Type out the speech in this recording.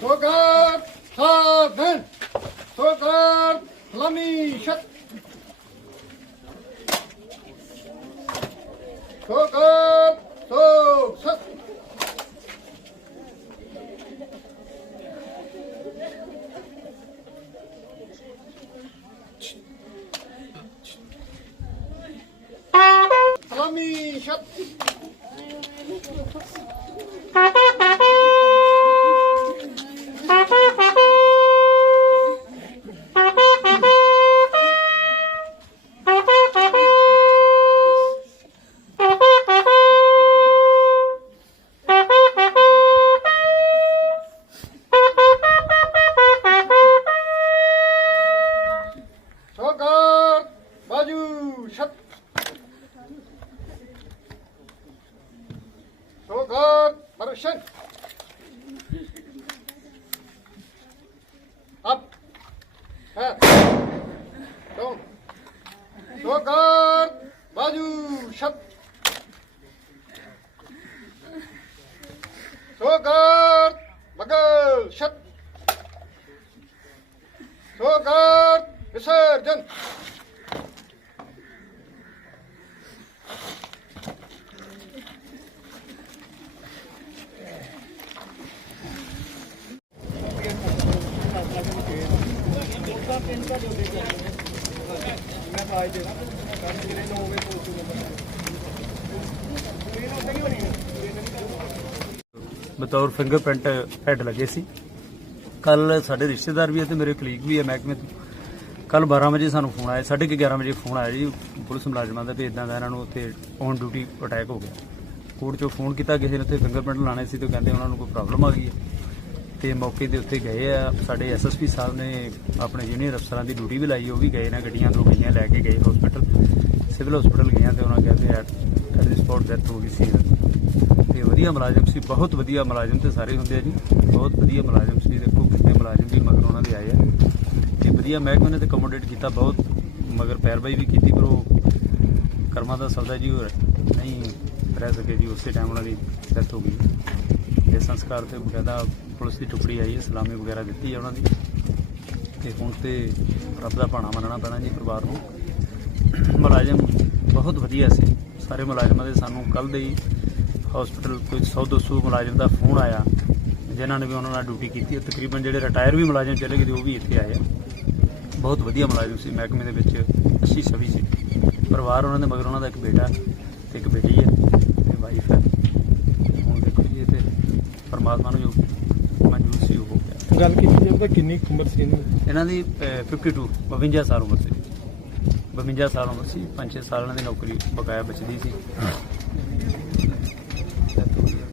Togar Haven. Togar Lamishat. Togar Togsat. Lamishat. corruption. Up, up, down, sokar, baju, shut. Sokar, Bagel. shut. Sokar, विसर्जन ਬਤੌਰ fingerprint head ਲੱਗੇ ਸੀ। ਕੱਲ ਸਾਡੇ ਰਿਸ਼ਤੇਦਾਰ ਵੀ ਹੈ ਤੇ ਮੇਰੇ ਕਲੀਗ ਵੀ ਹੈ ਮਹਿਕਮੇ ਤੋਂ। ਕੱਲ 12 ਵਜੇ ਸਾਨੂੰ ਫੋਨ ਆਇਆ 11:30 ਵਜੇ ਫੋਨ ਆਇਆ ਜੀ, ਪੁਲਿਸ ਮੁਲਾਜ਼ਮਾਂ ਦਾ ਵੀ ਇਦਾਂ ਦਾ ਇਹਨਾਂ ਨੂੰ ਉੱਥੇ ਔਨ ਡਿਊਟੀ ਅਟੈਕ ਹੋ ਗਿਆ। ਕੋਰਟ 'ਚੋਂ ਫੋਨ ਕੀਤਾ, ਕਿਸੇ ਨੇ ਉੱਥੇ ਫਿੰਗਰਪ੍ਰਿੰਟ ਲਾਣੇ ਸੀ ਤੇ ਕਹਿੰਦੇ ਉਹਨਾਂ ਨੂੰ ਕੋਈ ਪ੍ਰੋਬਲਮ ਆ ਗਈ ਹੈ। ਤੇ ਮੌਕੇ ਦੇ ਉੱਤੇ ਗਏ ਆ। ਸਾਡੇ ਐਸਐਸਪੀ ਸਾਹਿਬ ਨੇ ਆਪਣੇ ਜੂਨੀਅਰ ਅਫਸਰਾਂ ਦੀ ਡਿਊਟੀ ਵੀ ਲਾਈ, ਉਹ ਵੀ ਗਏ ਨੇ, ਗੱਡੀਆਂ ਦੋ ਗਈਆਂ, ਲੈ ਕੇ ਗਏ ਹਸਪੀਟਲ ਸਿਵਲ ਹਸਪੀਟਲ ਗਈਆਂ ਆ ਤੇ ਉਹਨਾਂ ਕਹਿੰਦੇ ਐਟ ਦੀ ਸਪੌਟ ਡੈਥ ਹੋ ਗਈ ਸੀ। ਇਹਨਾਂ ਤੇ ਵਧੀਆ ਮੁਲਾਜ਼ਮ ਸੀ, ਬਹੁਤ ਵਧੀਆ ਮੁਲਾਜ਼ਮ ਤੇ ਸਾਰੇ ਹੁੰਦੇ ਆ ਜੀ। ਬਹੁਤ ਵਧੀਆ ਮੁਲਾਜ਼ਮ ਸੀ, ਦੇਖੋ ਕਿੰਨੇ ਮੁਲਾਜ਼ਮ ਵੀ ਮਗਰ ਉਹਨਾਂ ਦੇ ਆਏ ਆ। ਤੇ ਵਧੀਆ ਮਹਿਕਮੇ ਨੇ ਤੇ ਕਮੋਡੇਟ ਕੀਤਾ ਬਹੁਤ, ਮਗਰ ਪੈਰਵਾਈ ਵੀ ਕੀਤੀ, ਪਰ ਉਹ ਕਰਮਾਂ ਦਾ ਸੌਦਾ ਜੀ ਹੋਰ ਨਹੀਂ ਰਹਿ ਸਕੇ ਜੀ, ਉਸੇ ਟਾਈਮ ਉਹਨਾਂ ਦੀ ਡੈਥ ਹੋ ਗਈ। ਇਹ ਸੰਸਕਾਰ ਤੇ ਬਕਾਇਦਾ ਪੁਲਿਸ ਦੀ ਟੁਕੜੀ ਆਈ ਹੈ, ਸਲਾਮੀ ਵਗੈਰਾ ਦਿੱਤੀ ਹੈ ਉਹਨਾਂ ਦੀ। ਤੇ ਹੁਣ ਤੇ ਰੱਬ ਦਾ ਭਾਣਾ ਮੰਨਣਾ ਪੈਣਾ ਜੀ ਪਰਿਵਾਰ ਨੂੰ। ਮੁਲਾਜ਼ਮ ਬਹੁਤ ਵਧੀਆ ਸੀ। ਸਾਰੇ ਮੁਲਾਜ਼ਮਾਂ ਦੇ ਸਾਨੂੰ ਕੱਲ ਦੇ ਹੀ ਹਸਪੀਟਲ ਕੋਈ 100 200 ਮੁਲਾਜ਼ਮ ਦਾ ਫੋਨ ਆਇਆ, ਜਿਨ੍ਹਾਂ ਨੇ ਵੀ ਉਹਨਾਂ ਨਾਲ ਡਿਊਟੀ ਕੀਤੀ ਹੈ। ਤਕਰੀਬਨ ਜਿਹੜੇ ਰਿਟਾਇਰ ਵੀ ਮੁਲਾਜ਼ਮ ਚਲੇ ਗਏ ਤੇ ਉਹ ਵੀ ਇੱਥੇ ਆਏ ਆ। ਬਹੁਤ ਵਧੀਆ ਮੁਲਾਜ਼ਮ ਸੀ, ਮਹਿਕਮੇ ਦੇ ਵਿੱਚ ਅੱਛੀ ਛਵੀ ਸੀ। ਪਰਿਵਾਰ ਉਹਨਾਂ ਦੇ ਮਗਰ ਉਹਨਾਂ ਦਾ ਇੱਕ ਬੇਟਾ। ਤੇ ਇੱਕ ਬੇਟੀ ਹੈ ਤੇ ਵਾਈਫ ਹੈ। ਹੁਣ ਦੇਖੋ ਜੀ ਇਹ ਤੇ ਪਰਮਾਤਮਾ ਨੂੰ ਜੋ ਮਨਜ਼ੂਰ ਸੀ ਉਹ ਹੋ ਗਿਆ। ਗੱਲ ਕੀਤੀ ਜਾਵੇ ਤਾਂ ਕਿੰਨੀ ਕੁ ਉਮਰ ਸੀ ਇਹਨਾਂ? ਦੀ ਇਹਨਾਂ ਦੀ ਅਹ, 52 52 ਸਾਲ ਉਮਰ ਸੀ। 52 ਸਾਲ ਉਮਰ ਸੀ 5-6 ਸਾਲ ਇਹਨਾਂ ਦੀ ਨੌਕਰੀ ਬਕਾਇਆ ਬਚਦੀ ਸੀ।